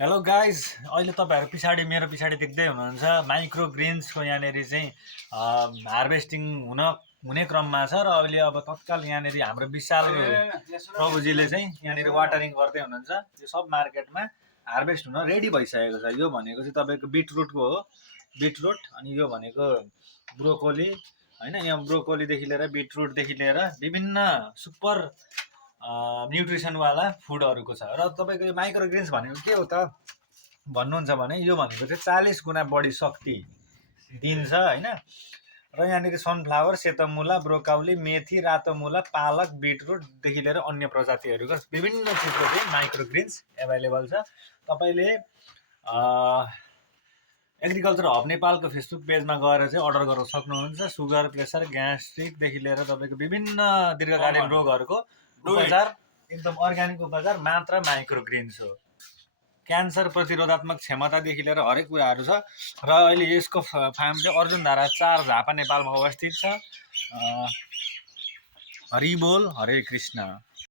Hello guys, अहिले तपाईँहरू मेरो पछाडि देख्दै हुनुहुन्छ माइक्रो ग्रिन्सको यहाँनिर चाहिँ हार्भेस्टिङ हुने क्रममा छ र अहिले अब तत्काल यहाँनिर हाम्रो विशाल प्रभुजीले चाहिँ यहाँनिर वाटरिङ गर्दै हुनुहुन्छ। यो सब मार्केटमा हार्भेस्ट हुन रेडी भइसकेको छ। यो भनेको चाहिँ तपाईँको बिटरुटको हो, बिटरुट। अनि यो भनेको ब्रोकोली होइन, यहाँ ब्रोकोलीदेखि लिएर बिटरुटदेखि लिएर विभिन्न सुपर न्युट्रिसनवाला फुडहरूको छ। र तपाईँको यो माइक्रो ग्रिन्स भनेको के हो त भन्नुहुन्छ भने, यो भनेको चाहिँ 40 गुणा बढी शक्ति दिन्छ होइन। र यहाँनिर सनफ्लावर, सेतो मुला, ब्रोकाउली, मेथी, रातो मुला, पालक, बिटरुटदेखि लिएर अन्य प्रजातिहरूको विभिन्न चिजको चाहिँ माइक्रो ग्रिन्स एभाइलेबल छ। तपाईँले एग्रिकल्चर हब नेपालको फेसबुक पेजमा गएर चाहिँ अर्डर गर्न सक्नुहुन्छ। सुगर, प्रेसर, ग्यास्ट्रिकदेखि लिएर तपाईँको विभिन्न दीर्घकालीन रोगहरूको उपचार, एकदम अर्ग्यानिक उपचार मात्र माइक्रो ग्रिन्स हो। क्यान्सर प्रतिरोधात्मक क्षमतादेखि लिएर हरेक कुराहरू छ। र अहिले यसको फार्म चाहिँ अर्जुनधारा 4 झापा नेपालमा अवस्थित छ। हरि बोल, हरे कृष्ण।